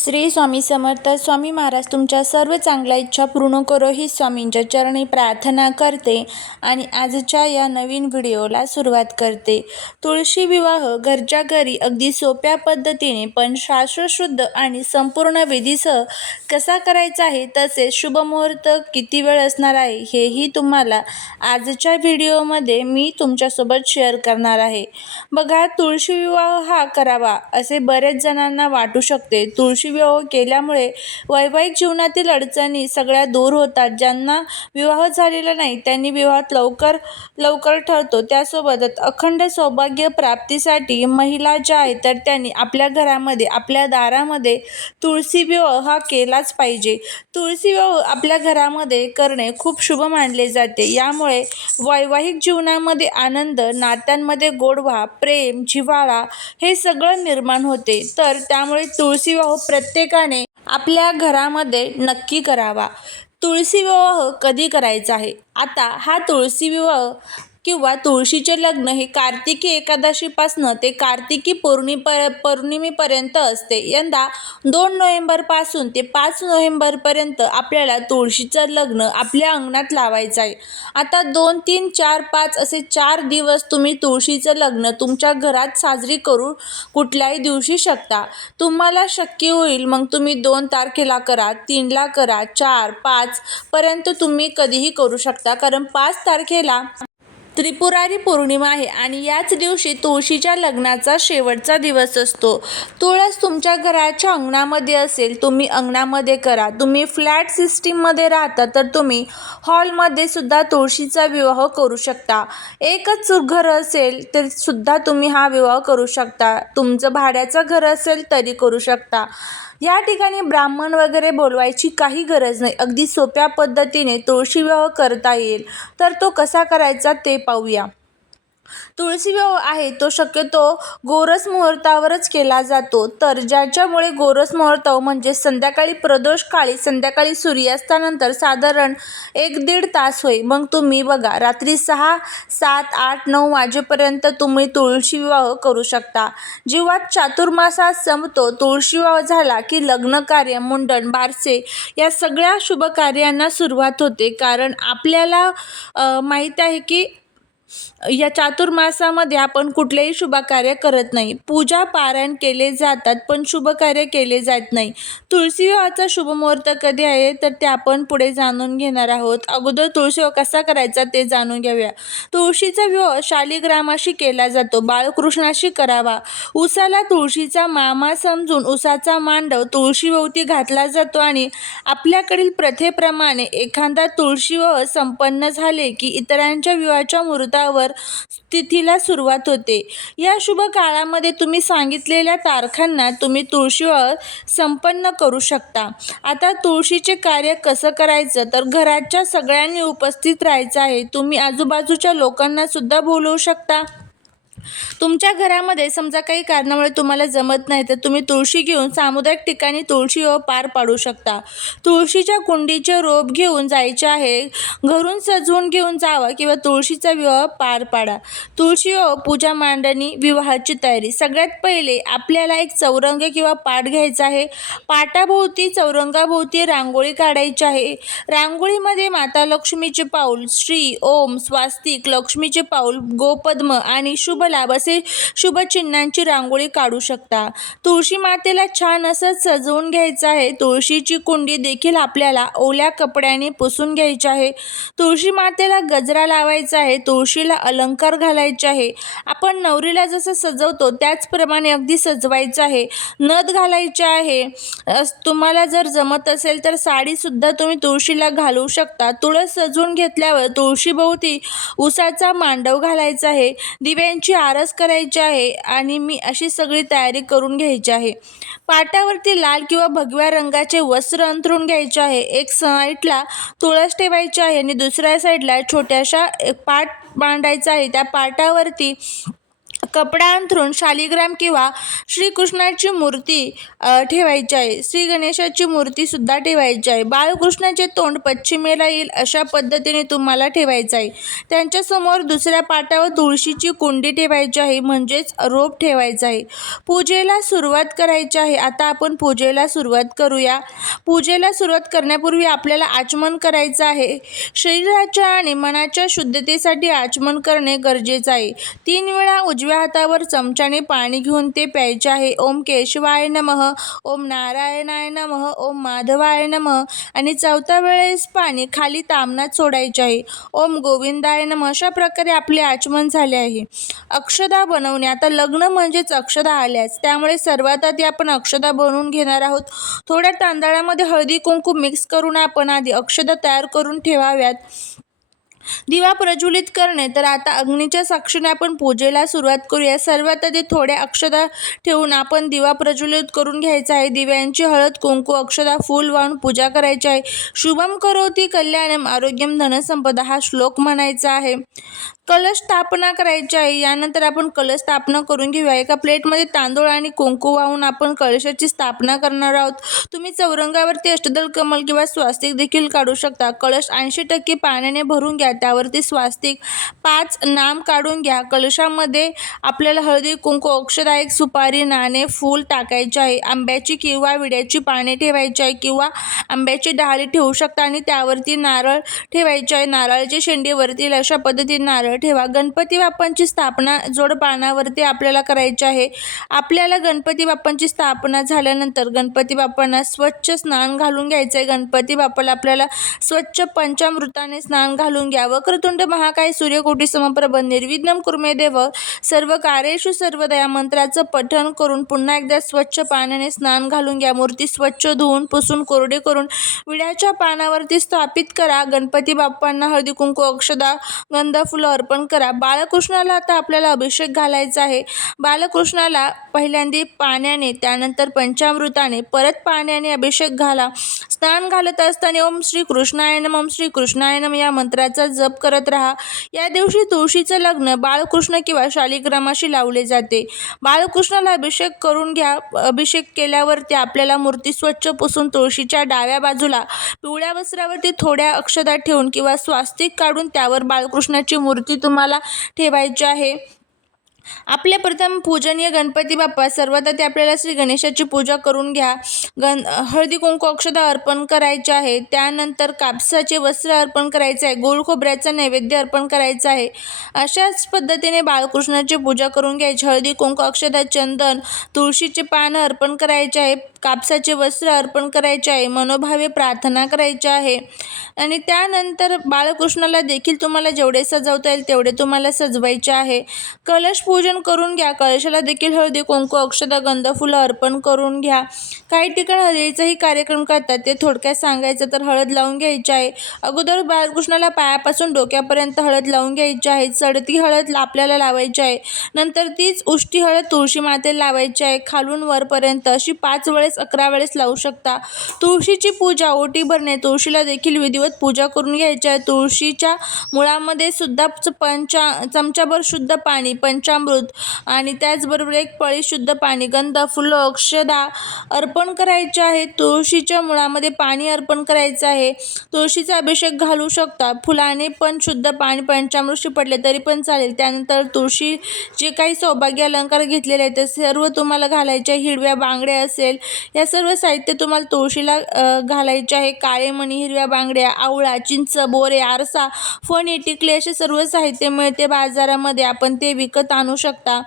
श्री स्वामी समर्थ स्वामी महाराज तुमच्या सर्व चांगल्या इच्छा पूर्ण करो ही स्वामींच्या चरणी प्रार्थना करते आणि आजच्या या नवीन व्हिडिओला सुरुवात करते. तुळशी विवाह घरच्या घरी अगदी सोप्या पद्धतीने पण शास्त्रशुद्ध आणि संपूर्ण विधीसह कसा करायचा आहे तसेच शुभमुहूर्त किती वेळ असणार आहे हेही तुम्हाला आजच्या व्हिडिओमध्ये मी तुमच्यासोबत शेअर करणार आहे. बघा तुळशी विवाह हा करावा असे बरेच जणांना वाटू शकते. तुळशी विवाह केल्यामुळे वैवाहिक जीवनातील अडचणी सगळ्या दूर होतात. ज्यांना विवाह झालेला नाही त्यांनी विवाहात लवकर लवकर ठरतो. त्यासोबतच अखंड सौभाग्य प्राप्तीसाठी महिला ज्या आहेत तर त्यांनी आपल्या घरामध्ये आपल्या दारामध्ये तुळशी विवाह हा केलाच पाहिजे. तुळशी विवाह आपल्या घरामध्ये करणे खूप शुभ मानले जाते. यामुळे वैवाहिक जीवनामध्ये आनंद नात्यांमध्ये गोडवा प्रेम जिव्हाळा हे सगळं निर्माण होते. तर त्यामुळे तुळशी विवाह प्र प्रत्येकाने आपल्या घरामध्ये नक्की करावा. तुळशी विवाह कधी करायचा आहे? आता हा तुळशी विवाह किंवा तुळशीचे लग्न हे कार्तिकी एकादशीपासनं ते कार्तिकी पौर्णिप पौर्णिमेपर्यंत असते. यंदा दोन नोव्हेंबरपासून ते पाच नोव्हेंबरपर्यंत आपल्याला तुळशीचं लग्न आपल्या अंगणात लावायचं आहे. आता दोन तीन चार पाच असे चार दिवस तुम्ही तुळशीचं लग्न तुमच्या घरात साजरी करू कुठल्याही दिवशी शकता. तुम्हाला शक्य होईल मग तुम्ही दोन तारखेला करा तीनला करा चार पाचपर्यंत तुम्ही कधीही करू शकता. कारण पाच तारखेला त्रिपुरारी पौर्णिमा आहे आणि याच दिवशी तुळशीच्या लग्नाचा शेवटचा दिवस असतो. तुळस तुमच्या घराच्या अंगणामध्ये असेल तुम्ही अंगणामध्ये करा. तुम्ही फ्लॅट सिस्टीममध्ये राहता तर तुम्ही हॉलमध्ये सुद्धा तुळशीचा विवाह करू शकता. एकच घर असेल तर सुद्धा तुम्ही हा विवाह करू शकता. तुमचं भाड्याचं घर असेल तरी करू शकता. या ठिकाणी ब्राह्मण वगैरे बोलवायची काही गरज नाही. अगदी सोप्या पद्धतीने तुळशी विवाह करता येईल. तर तो कसा करायचा ते पाहूया. तुळशी विवाह आहे तो शक्यतो गोरस मुहूर्तावरच केला जातो. तर ज्याच्यामुळे गोरस मुहूर्त म्हणजे संध्याकाळी प्रदोष काळी संध्याकाळी सूर्यास्तानंतर साधारण एक दीड तास होई मग तुम्ही बघा रात्री सहा सात आठ नऊ वाजेपर्यंत तुम्ही तुळशी विवाह करू शकता. जेव्हा चातुर्मासात संपतो तुळशी विवाह झाला की लग्न कार्य मुंडन बारसे या सगळ्या शुभ कार्यांना सुरुवात होते. कारण आपल्याला माहीत आहे की या चातुर्मासामध्ये आपण कुठलेही शुभकार्य करत नाही. पूजा पारायण केले जातात पण शुभकार्य केले जात नाही. तुळशी विवाहाचा शुभमुहूर्त कधी आहे तर ते आपण पुढे जाणून घेणार आहोत. अगोदर तुळशी विवाह कसा करायचा ते जाणून घेऊया. तुळशीचा विवाह शालिग्रामाशी केला जातो. बाळकृष्णाशी करावा. उसाला तुळशीचा मामा समजून उसाचा मांडव तुळशीभोवती घातला जातो आणि आपल्याकडील प्रथेप्रमाणे एखादा तुळशी विवाह संपन्न झाले की इतरांच्या विवाहाच्या मुहूर्तावर तिथीला सुरुवात होते. या शुभ काळामध्ये तुम्ही सांगितलेल्या तारखांना तुम्ही तुळशीवर संपन्न करू शकता. आता तुळशीचे कार्य कसं करायचं? तर घराच्या सगळ्यांनी उपस्थित राहायचं आहे. तुम्ही आजूबाजूच्या लोकांना सुद्धा बोलवू शकता. तुमच्या घरामध्ये समजा काही कारणामुळे तुम्हाला जमत नाही तर तुम्ही तुळशी घेऊन सामुदायिक ठिकाणी तुळशी व पार पाडू शकता. तुळशीच्या कुंडीचे रोप घेऊन जायचे आहे घरून सजवून घेऊन जावा किंवा तुळशीचा विवाह पार पाडा. तुळशी व पूजा मांडणी विवाहाची तयारी. सगळ्यात पहिले आपल्याला एक चौरंग किंवा पाट घ्यायचा आहे. पाटाभोवती चौरंगाभोवती रांगोळी काढायची आहे. रांगोळीमध्ये माता लक्ष्मीचे पाऊल श्री ओम स्वास्तिक लक्ष्मीचे पाऊल गोपद्म आणि शुभ लाभ असे शुभचिन्हांची रांगोळी काढू शकता. तुळशी मातेला छान असं सजवून घ्यायचं आहे. तुळशीची कुंडी देखील आपल्याला ओल्या कपड्याने पुसून घ्यायची आहे. तुळशी मातेला गजरा लावायचा आहे. तुळशीला अलंकार घालायचे आहे. आपण नवरीला जसं सजवतो त्याचप्रमाणे अगदी सजवायचं आहे. नथ घालायचे आहे. तुम्हाला जर जमत असेल तर साडीसुद्धा तुम्ही तुळशीला घालू शकता. तुळस सजवून घेतल्यावर तुळशीभोवती उसाचा मांडव घालायचा आहे. दिव्यांची आरस करायची आहे आणि मी अशी सगळी तयारी करून घ्यायची आहे. पाटावरती लाल किंवा भगव्या रंगाचे वस्त्र अंथरून घ्यायचे आहे. एक साईडला तुळस ठेवायची आहे आणि दुसऱ्या साईडला छोट्याशा एक पाट मांडायचा आहे. त्या पाटावरती कपडा अंथरून शालिग्राम किंवा श्रीकृष्णाची मूर्ती ठेवायची आहे. श्री गणेशाची मूर्ती सुद्धा ठेवायची आहे. बाळकृष्णाचे तोंड पश्चिमेला येईल अशा पद्धतीने तुम्हाला ठेवायचं आहे. त्यांच्यासमोर दुसऱ्या पाटावर तुळशीची कुंडी ठेवायची आहे म्हणजेच रोप ठेवायचं आहे. पूजेला सुरुवात करायची आहे. आता आपण पूजेला सुरुवात करूया. पूजेला सुरुवात करण्यापूर्वी आपल्याला आचमन करायचं आहे. शरीराच्या आणि मनाच्या शुद्धतेसाठी आचमन करणे गरजेचं आहे. तीन वेळा उजव्या हातावर चमच्याने पाणी घेऊन ते प्यायचे आहे. ओम केशवाय नमः ओम नारायणाय नमः ओम माधवाय नमः आणि चौथ्या वेळेस पाणी खाली तामनात सोडायचे आहे. ओम गोविंदाय नमः अशा प्रकारे आपले आचमन झाले आहे. अक्षदा बनवणे आता लग्न म्हणजेच अक्षदा आल्याच त्यामुळे सर्वात आधी आपण अक्षदा बनवून घेणार आहोत. थोड्या तांदळामध्ये हळदी कुंकू मिक्स करून आपण आधी अक्षदा तयार करून ठेवाव्यात. दिवा प्रज्वलित करणे. तर आता अग्नीच्या साक्षीने आपण पूजेला सुरुवात करूया. सर्वात आधी थोड्या अक्षदा ठेवून आपण दिवा प्रज्वलित करून घ्यायचा आहे. दिव्यांची हळद कुंकू अक्षदा फूल वाहून पूजा करायची आहे. शुभम करोती कल्याणम आरोग्यम धनसंपदा हा श्लोक म्हणायचा आहे. कलश स्थापना करायची आहे. यानंतर आपण कलश स्थापना करून घेऊया. एका प्लेटमध्ये तांदूळ आणि कुंकू वाहून आपण कलशाची स्थापना करणार आहोत. तुम्ही चौरंगावरती अष्टदल कमल किंवा स्वास्तिक देखील काढू शकता. कलश ऐंशी टक्के पाण्याने भरून घ्या. त्यावरती स्वास्तिक पाच नाम काढून घ्या. कलशामध्ये आपल्याला हळदी कुंकू अक्षदा सुपारी नाणे फूल टाकायचे आहे. आंब्याची किंवा विड्याची पाने ठेवायची आहे किंवा आंब्याची डहाळी ठेवू शकता आणि त्यावरती नारळ ठेवायचे आहे. नारळाच्या शेंडीवरती अशा पद्धतीने नारळ ठेवा. गणपती बाप्पांची स्थापना जोडपानावरती आपल्याला करायची आहे. आपल्याला गणपती बाप्पांची स्थापना झाल्यानंतर गणपती बाप्पांना स्वच्छ स्नान घालून घ्यायचं आहे गणपती बाप्पाला आपल्याला स्वच्छ पंचामृताने स्नान घालून घ्या वक्रतुंड महाकाय सूर्यकोटी समप्रभ निर्विघ्नम कुर्मे देव. सर्व कार्येषु सर्वदा मंत्राचं पठण करून पुन्हा एकदा स्वच्छ पाण्याने स्नान घालून घ्या. मूर्ती स्वच्छ धुवून पुसून कोरडे करून विड्याच्या पानावरती स्थापित करा. गणपती बाप्पांना हळदी कुंकू अक्षदा गंध फुलं अर्पण करा. बाळकृष्णाला आता आपल्याला अभिषेक घालायचा आहे. बाळकृष्णाला पहिल्यांदा पाण्याने त्यानंतर पंचामृताने परत पाण्याने अभिषेक घाला. स्नान घालत असताना ओम श्री कृष्णायनम ओम श्री कृष्णायनम या मंत्राचा जप करत राहा. या दिवशी तुळशीचं लग्न बाळकृष्ण किंवा शालिग्रामाशी लावले जाते. बाळकृष्णाला अभिषेक करून घ्या. अभिषेक केल्यावरती आपल्याला मूर्ती स्वच्छ पुसून तुळशीच्या डाव्या बाजूला पिवळ्या वस्त्रावरती थोड्या अक्षदा ठेवून किंवा स्वास्तिक काढून त्यावर बाळकृष्णाची मूर्ती तुम्हाला ठेवायची आहे. आपले प्रथम पूजनीय गणपती बाप्पा सर्वात आधी आपल्याला श्री गणेशाची पूजा करून घ्या. गण हळदी कुंकू अक्षदा अर्पण करायचे आहे. त्यानंतर कापसाचे वस्त्र अर्पण करायचे आहे. गोल खोबऱ्याचा नैवेद्य अर्पण करायचा आहे. अशाच पद्धतीने बाळकृष्णाची पूजा करून घ्यायची. हळदी कुंकू अक्षदा चंदन तुळशीचे पानं अर्पण करायचे आहे. कापसाचे वस्त्र अर्पण करायचे आहे. मनोभावे प्रार्थना करायची आहे. आणि त्यानंतर बाळकृष्णाला देखील तुम्हाला जेवढे सजवता येईल तेवढे तुम्हाला सजवायचे आहे. कलश पूजन करून घ्या. कलशाला देखील हळदी कुंकू अक्षदा गंध फुलं अर्पण करून घ्या. काही ठिकाणी हळदीचाही कार्यक्रम करतात. ते थोडक्यात सांगायचं तर हळद लावून घ्यायची आहे. अगोदर बाळकृष्णाला पायापासून डोक्यापर्यंत हळद लावून घ्यायची आहे. चढती हळद आपल्याला लावायची आहे. नंतर तीच उष्टी हळद तुळशी मातेला लावायची आहे. खालून वरपर्यंत अशी पाच वेळेस अकरा वेळेस लावू शकता. तुळशीची पूजा ओटी भरणे तुळशीला देखील विधिवत पूजा करून घ्यायची आहे. तुळशीच्या मुळामध्ये सुद्धा च- पंचा चमचाभर शुद्ध पाणी पंचा पंचामृत आणि त्याचबरोबर एक पळी शुद्ध पाणी गंध फुलं अक्षदा अर्पण करायचे आहे. तुळशीच्या मुळामध्ये पाणी अर्पण करायचं आहे. तुळशीचा अभिषेक घालू शकता. फुलाने पण शुद्ध पाणी पंचामृत पडले तरी पण चालेल. त्यानंतर तुळशी जे काही सौभाग्य अलंकार घेतलेले आहेत ते सर्व तुम्हाला घालायचे हिरव्या बांगड्या असेल या सर्व साहित्य तुम्हाला तुळशीला घालायचे आहे. काळे मणी हिरव्या बांगड्या आवळा चिंच बोरे आरसा फणी टिकले असे सर्व साहित्य मिळते बाजारामध्ये. आपण ते विकत आणू शकता.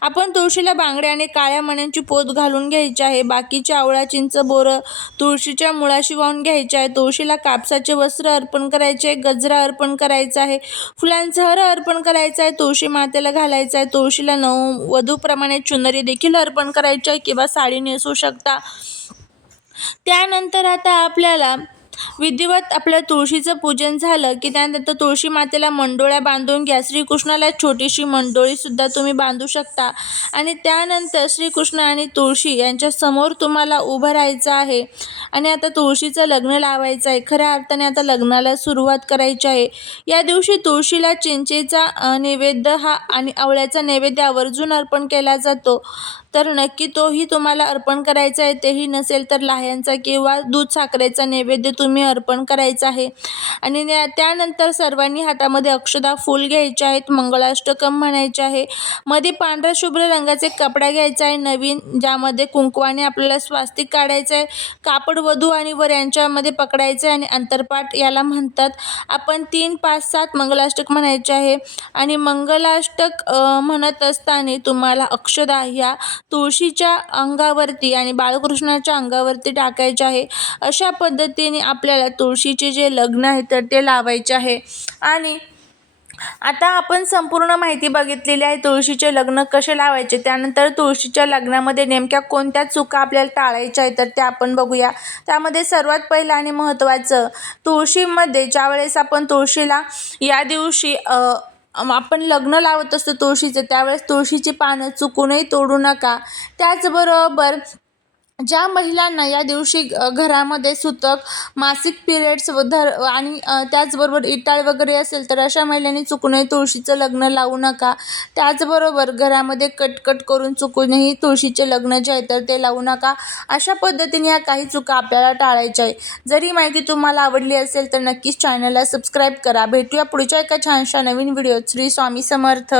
आपण तुळशीला बांगड्या आणि काळ्या मण्यांची पोत घालून घ्यायची आहे. बाकीचे आवळा चिंच बोरं तुळशीच्या मुळाशी वाहून घ्यायचे आहे. तुळशीला कापसाचे वस्त्र अर्पण करायचे आहे. गजरा अर्पण करायचा आहे. फुलांचं हर अर्पण करायचं आहे. तुळशी मातेला घालायचं आहे. तुळशीला नऊ वधूप्रमाणे चुनरी देखील अर्पण करायची आहे किंवा साडी नेसू शकता. त्यानंतर आता आपल्याला विधिवत आपलं तुळशीचं पूजन झालं की त्यानंतर तुळशी मातेला मंडोळ्या बांधून घ्या. श्रीकृष्णाला छोटीशी मंडोळीसुद्धा तुम्ही बांधू शकता. आणि त्यानंतर श्रीकृष्ण आणि तुळशी यांच्यासमोर तुम्हाला उभं राहायचं आहे. आणि आता तुळशीचं लग्न लावायचं आहे. खऱ्या अर्थाने आता लग्नाला सुरुवात करायची आहे. या दिवशी तुळशीला चिंचेचा नैवेद्य हा आणि आवळ्याचा नैवेद्य आवर्जून अर्पण केला जातो. तर नक्की तोही तुम्हाला अर्पण करायचा आहे. तेही नसेल तर लाह्यांचा किंवा दूध साखरेचा नैवेद्य तुम्ही अर्पण करायचा आहे. आणि त्यानंतर सर्वांनी हातामध्ये अक्षदा फूल घ्यायचे आहेत. मंगळाष्टकम म्हणायचे आहे. मध्ये पांढऱ्या शुभ्र रंगाचे कपडा घ्यायचा आहे नवीन ज्यामध्ये कुंकवाने आपल्याला स्वास्तिक काढायचं आहे. कापड वधू आणि वर यांच्यामध्ये पकडायचं आहे आणि अंतरपाठ याला म्हणतात. आपण तीन पाच सात मंगलाष्टक म्हणायचे आहे. आणि मंगलाष्टक म्हणत असताना तुम्हाला अक्षदा ह्या तुळशीच्या अंगावरती आणि बाळकृष्णाच्या अंगावरती टाकायचे आहे. अशा पद्धतीने आपल्याला तुळशीचे जे लग्न आहे तर ते लावायचे आहे. आणि आता आपण संपूर्ण माहिती बघितलेली आहे तुळशीचे लग्न कसे लावायचे. त्यानंतर तुळशीच्या लग्नामध्ये नेमक्या कोणत्या चुका आपल्याला टाळायच्या आहेत तर त्या आपण बघूया. त्यामध्ये सर्वात पहिलं आणि महत्त्वाचं तुळशीमध्ये ज्यावेळेस आपण तुळशीला या दिवशी आपण लग्न लावत असतो तुळशीचं त्यावेळेस तुळशीची पानं चुकूनही तोडू नका. त्याचबरोबर ज्या महिलांना या दिवशी घरामध्ये सुतक मासिक पिरियड्स व धर आणि त्याचबरोबर इटाळ वगैरे असेल तर अशा महिलांनी चुकूनही तुळशीचं लग्न लावू नका. त्याचबरोबर घरामध्ये कटकट करून चुकूनही तुळशीचे लग्न जे आहे तर ते लावू नका. अशा पद्धतीने या काही चुका आपल्याला टाळायच्या आहे जरी माहिती तुम्हाला आवडली असेल तर नक्कीच चॅनलला सबस्क्राईब करा. भेटूया पुढच्या एका छानशा नवीन व्हिडिओत. श्री स्वामी समर्थ.